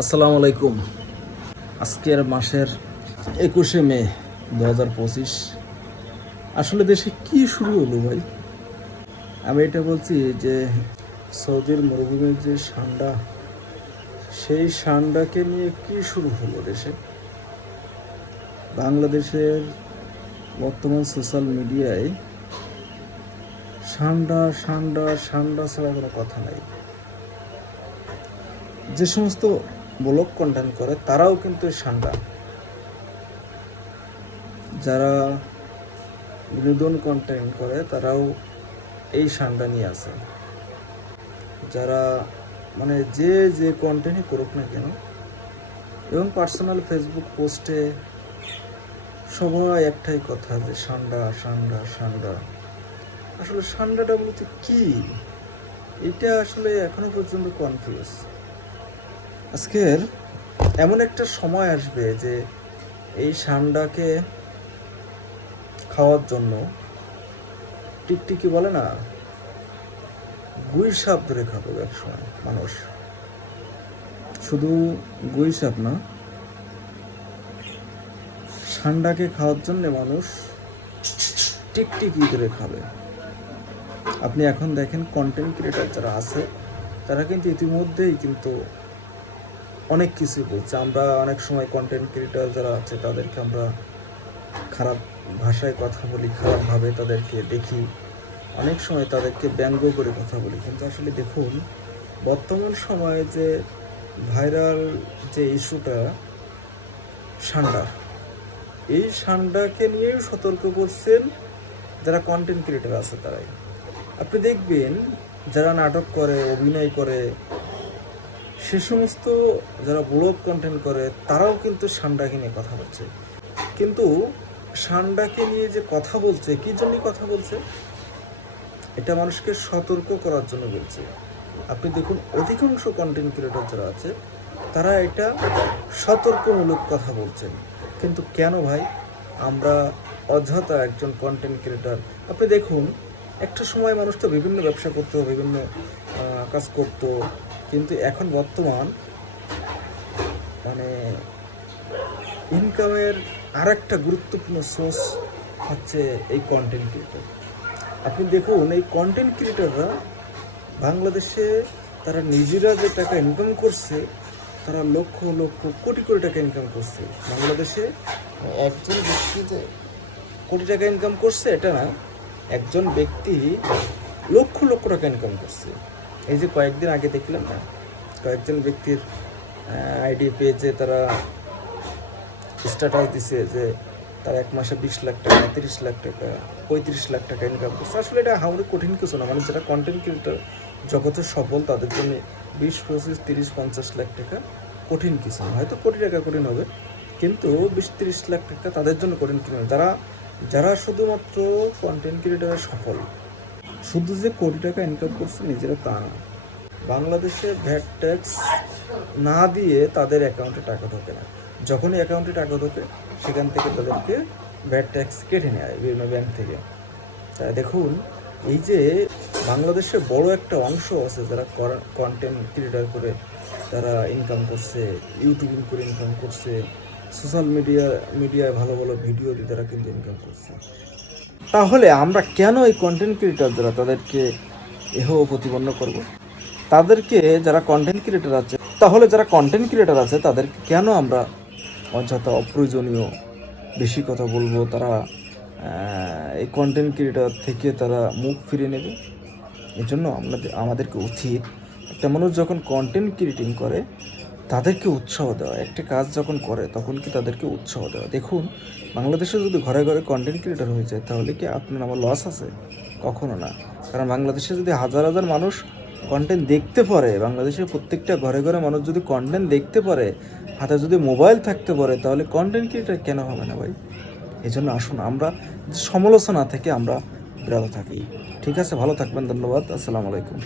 আসসালামু আলাইকুম। আজকের মাসের একুশে মে দু হাজার পঁচিশ। আসলে দেশে কি শুরু হলো ভাই? আমি এটা বলছি যে সৌদির মরুভূমির যে সান্ডা, সেই সান্ডাকে নিয়ে কি শুরু হলো দেশে? বাংলাদেশের বর্তমান সোশ্যাল মিডিয়ায় সান্ডা সান্ডা সান্ডা ছাড়া কোনো কথা নাই। যে সমস্ত ব্লগ কন্টেন্ট করে, তারাও কিন্তু সান্ডা যারা বিনোদন কন্টেন্ট করে, তারাও এই সান্ডা নিয়ে আসে। যারা মানে যে যে কন্টেন্টই করুক না কেন, এবং পার্সোনাল ফেসবুক পোস্টে সবাই একটাই কথা যে সান্ডা সান্ডা সান্ডা আসলে সান্ডাটা বলতে কি? এটা আসলে এখনও পর্যন্ত কনফিউজ আজকের এমন একটা সময় আসবে যে এই সান্ডাকে খাওয়ার জন্য টিকটিকি বলে না গুই সাপ ধরে খাবে এক সময় মানুষ। শুধু গুই সাপ না, সান্ডাকে খাওয়ার জন্য মানুষ টিকটিকি ধরে খাবে। আপনি এখন দেখেন কন্টেন্ট ক্রিয়েটার যারা আছে, তারা কিন্তু ইতিমধ্যেই কিন্তু অনেক কিছু বলছে। আমরা অনেক সময় কন্টেন্ট ক্রিয়েটার যারা আছে, তাদেরকে আমরা খারাপ ভাষায় কথা বলি, খারাপভাবে তাদেরকে দেখি। অনেক সময় তাদেরকে ব্যঙ্গ করে কথা বলি। কিন্তু আসলে দেখুন, বর্তমান সময়ে যে ভাইরাল যে ইস্যুটা সান্ডা, এই সান্ডাকে নিয়েও সতর্ক করছেন যারা কন্টেন্ট ক্রিয়েটার আছে তারাই। আপনি দেখবেন, যারা নাটক করে, অভিনয় করে সে সমস্ত যারা ব্লগ কন্টেন্ট করে, তারাও কিন্তু সান্ডাকে নিয়ে কথা বলছে। কিন্তু সান্ডাকে নিয়ে যে কথা বলছে, কি জন্য কথা বলছে? এটা মানুষকে সতর্ক করার জন্য বলছে। আপনি দেখুন, অধিকাংশ কন্টেন্ট ক্রিয়েটর যারা আছে, তারা এটা সতর্কমূলক কথা বলছেন। কিন্তু কেন ভাই? আমরা অযথা একজন কন্টেন্ট ক্রিয়েটর আপনি দেখুন, একটা সময় মানুষ তো বিভিন্ন ব্যবসা করতো, বিভিন্ন কাজ করতো কিন্তু এখন বর্তমান মানে ইনকামের আর একটা গুরুত্বপূর্ণ সোর্স হচ্ছে এই কন্টেন্ট ক্রিয়েটর আপনি দেখুন, এই কন্টেন্ট ক্রিয়েটররা বাংলাদেশে তারা নিজেরা যে টাকা ইনকাম করছে, তারা লক্ষ লক্ষ কোটি কোটি টাকা ইনকাম করছে। বাংলাদেশে একজন ব্যক্তি যে কোটি টাকা ইনকাম করছে, এটা না, একজন ব্যক্তি লক্ষ লক্ষ টাকা ইনকাম করছে। এই যে কয়েকদিন আগে দেখলাম না, কয়েকজন ব্যক্তির আইডি পেজে তারা স্ট্যাটাস দিছে যে তারা এক মাসে বিশ লাখ টাকা, তিরিশ লাখ টাকা, পঁয়ত্রিশ লাখ টাকা ইনকাম করছে। আসলে এটা হাউড়ে কঠিন কিছু না মানে যারা কন্টেন্ট ক্রিয়েটার জগতে সফল, তাদের জন্য বিশ, পঁচিশ, তিরিশ, পঞ্চাশ লাখ টাকা কঠিন কিছু না। হয়তো কোটি টাকা কঠিন হবে, কিন্তু বিশ, তিরিশ লাখ টাকা তাদের জন্য কঠিন কিছু না। যারা যারা শুধুমাত্র কন্টেন্ট ক্রিয়েটারে সফল শুধু যে কোটি টাকা ইনকাম করছে নিজেরা তা না। বাংলাদেশে ভ্যাট ট্যাক্স না দিয়ে তাদের অ্যাকাউন্টে টাকা ঢোকে না। যখনই অ্যাকাউন্টে টাকা ঢোকে, সেখান থেকে তাদেরকে ভ্যাট ট্যাক্স কেটে নেয় বিভিন্ন ব্যাংক থেকে। তাই দেখুন, এই যে বাংলাদেশে বড় একটা অংশ আছে যারা কন্টেন্ট ক্রিয়েটার করে তারা ইনকাম করছে ইউটিউবিং করে ইনকাম করছে সোশ্যাল মিডিয়া মিডিয়ায় ভালো ভালো ভিডিও দিয়ে তারা কিন্তু ইনকাম করছে। তাহলে আমরা কেন এই কন্টেন্ট ক্রিয়েটার যারা, তাদেরকে এহ প্রতিপন্ন করব? তাদেরকে যারা কন্টেন্ট ক্রিয়েটার আছে, তাহলে যারা কন্টেন্ট ক্রিয়েটার আছে, তাদেরকে কেন আমরা অযথা অপ্রয়োজনীয় বেশি কথা বলব? তারা এই কন্টেন্ট ক্রিয়েটার থেকে তারা মুখ ফিরে নেবে? এজন্য আমাদের, আমাদেরকে উচিত একটা মানুষ যখন কন্টেন্ট ক্রিয়েটিং করে তাদেরকে উৎসাহ দেওয়া। একটা কাজ যখন করে, তখন কি তাদেরকে উৎসাহ দেওয়া? দেখুন, বাংলাদেশে যদি ঘরে ঘরে কন্টেন্ট ক্রিয়েটার হয়ে যায়, তাহলে কি আপনার আমার লস আছে? কখনো না। কারণ বাংলাদেশে যদি হাজার হাজার মানুষ কন্টেন্ট দেখতে পারে, বাংলাদেশের প্রত্যেকটা ঘরে ঘরে মানুষ যদি কন্টেন্ট দেখতে পারে, হাতে যদি মোবাইল থাকতে পারে, তাহলে কন্টেন্ট ক্রিয়েটার কেন হবে না ভাই? এই জন্য আসুন, আমরা সমালোচনা থেকে আমরা বিরত থাকি। ঠিক আছে, ভালো থাকবেন, ধন্যবাদ, আসসালামু আলাইকুম।